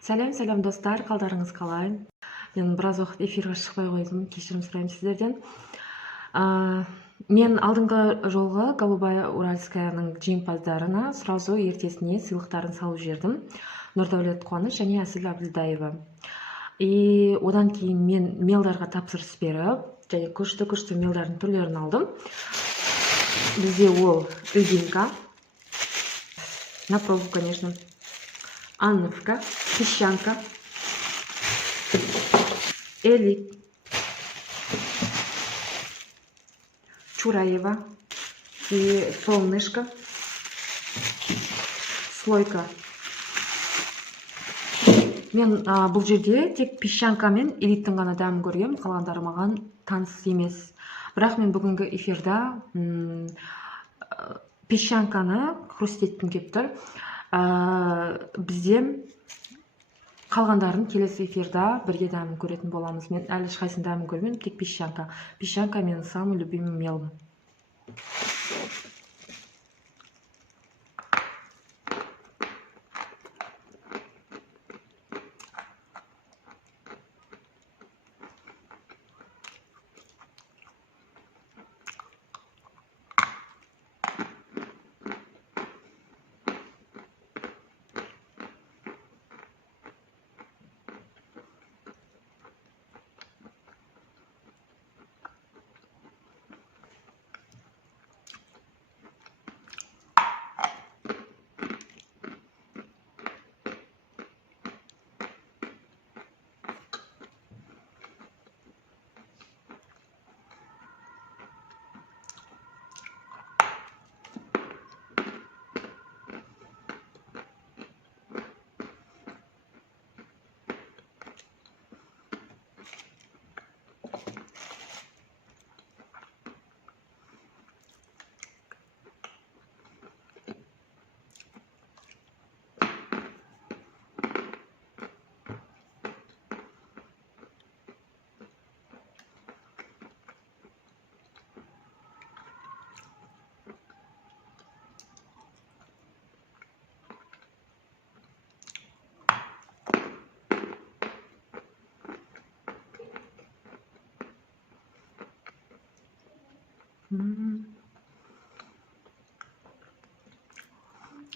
Сәлем достар, қалдарыңыз қалай? Мен біраз уақыт эфирге шықпай қойдым, кешірім сұраймын сіздерден. Мен алдыңғы жолғы Голубая Уральскаяның жеңімпаздарына сразу ертесіне сыйлықтарын салып жібердім. Нұрдәулет Қуаныш және Әсіл Әбділдаева. И одан кейін мен мейлдарға тапсырыс беріп, және күшті мейлдардың түрлерін алдым. Бізде ол Ильинка, на пробу, конечно, Анновка, Песчанка, Элик, Чураева и Солнышко, Слойка. Мен бұл жерде тек Песчанка мен Элиттің ғана дәмін көргем, қалғандары маған таныс емес. Бірақ мен бүгінгі эфирда Песчанканы хрустеткім келіп тұр. Бізде қалғандарын келесі эфирда бірге дәмін көретін боламыз. Мен әлі ешқайсының дәмін көрмедім, тек Песчанка. Песчанка менің самый любимый мелом.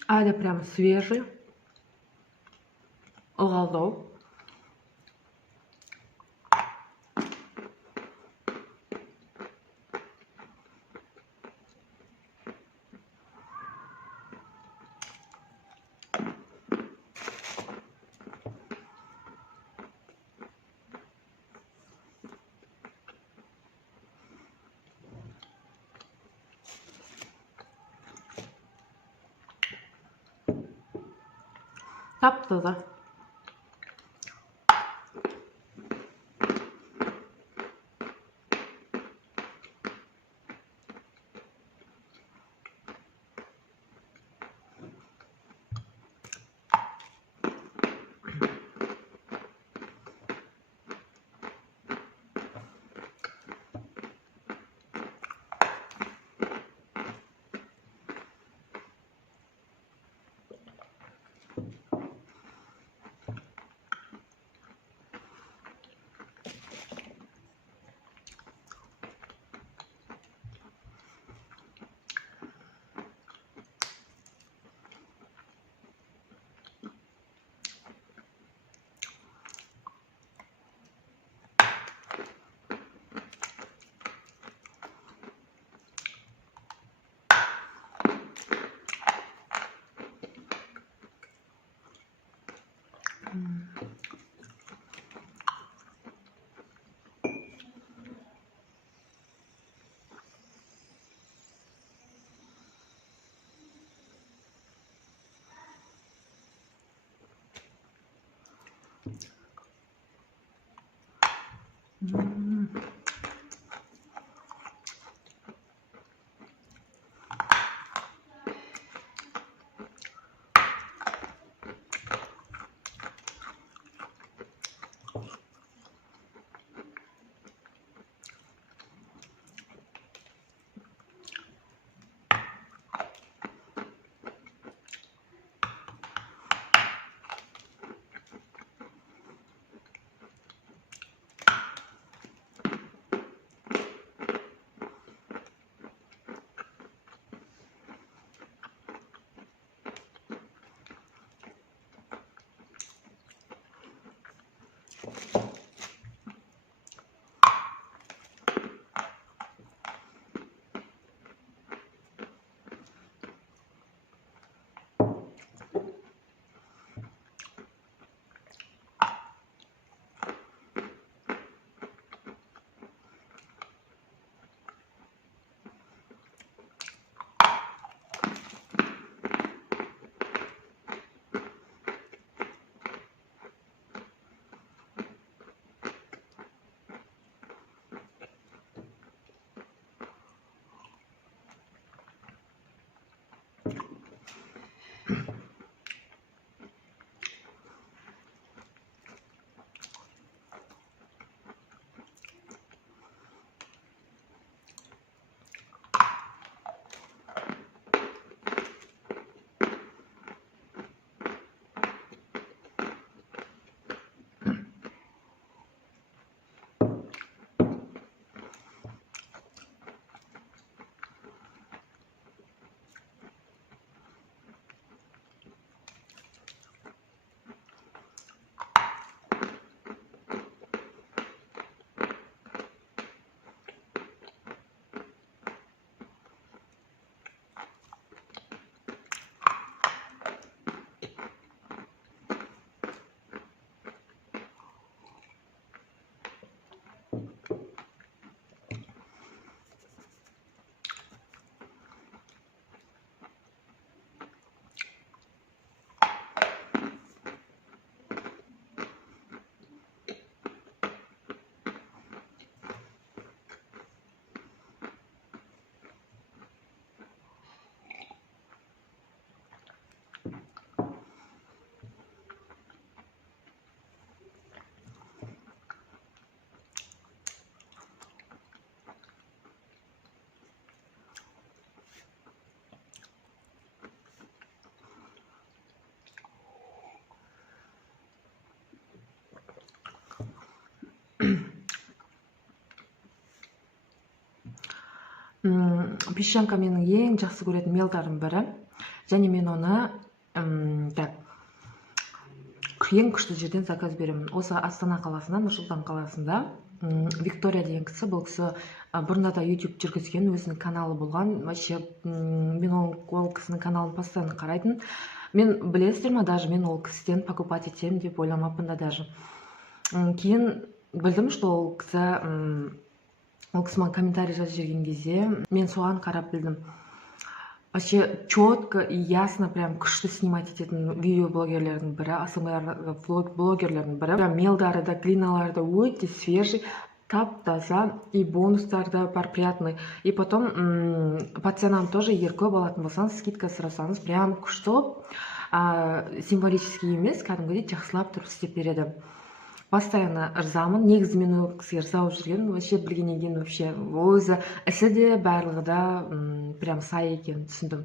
А это прям свежий, ылғалдау. Тап-таза. Песчанка менің ең жақсы көретін мелдарым бірі, және мен оны ең күшті жерден заказ беремін. Осы Астана қаласында, Нұрсұлтан қаласында Виктория деген кісі, бұл кісі бұрында да YouTube жүргізген, өзінің каналы болған. Вообще мен ол кісінің каналын постоянно қарайтын. Мен, білесіздер ма, даже мен ол кісіден покупать етемін деп ойламаппын да даже. Кейін білдім, что ол кісі маған комментарий жазып жүрген кезде мен соған қарап білдім. Вообще четко и ясно, прям күшті снимать ететін видеоблогерлердің бірі, АСМР блогерлердің бірі. Прям мелдары да, глиналары да өте свежий, тап-таза, и бонустары да бар приятный. И потом по ценам тоже, егер көп алатын болсаңыз, скидка сұрасаңыз, прям күшті, символический емес, кәдімгідей жақсылап тұрып істеп береді. Постоянно ырзамын. Негізі мен ол кісіге ырза болып жүргенмін. Вообще білгеннен кейін вообще өзі ісі де барлығы да прям сай екенін түсіндім.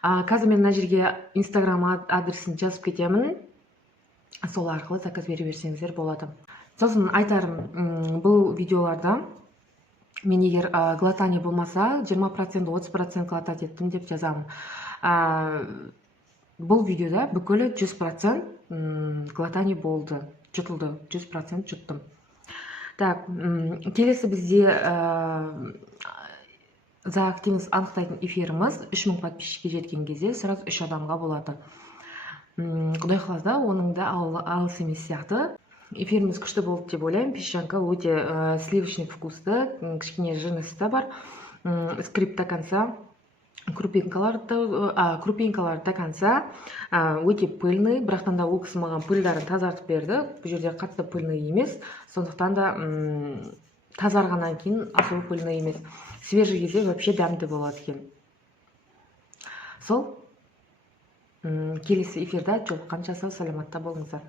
Қазір мен мына жерге Инстаграм адресін жазып кетемін. Сол арқылы заказ бере берсеңіздер болады. Сосын айтарым, бұл видеоларда мен егер глотание болмаса 20%, 30% глотать еттім деп жазамын. Бұл видеода бүкілі 100% глотание болды. Жұтылды, 100% жұттым. Так, келесі бізде за активность анықтайтын эфиріміз 3000 подписчикке жеткен кезде сразу 3 адамға болады. Құдай қаласа, оның да алыс емес сияқты. Эфиріміз күшті болды деп ойлаймын. Песчанка өте сливочный вкусты, кішкене жирности да бар. Скрип до конца. Крупинкалар до конца өте пыльный, бірақтан да ол кісі маған пыльдарын тазартып берді. Бұл жерде қатты пыльный емес, сондықтан да тазарғаннан кейін асыл пыльный емес. Свежий кезде вообще дәмді болады екен. Сол келесі эфирда жолыққанша сау саламатта болыңыздар.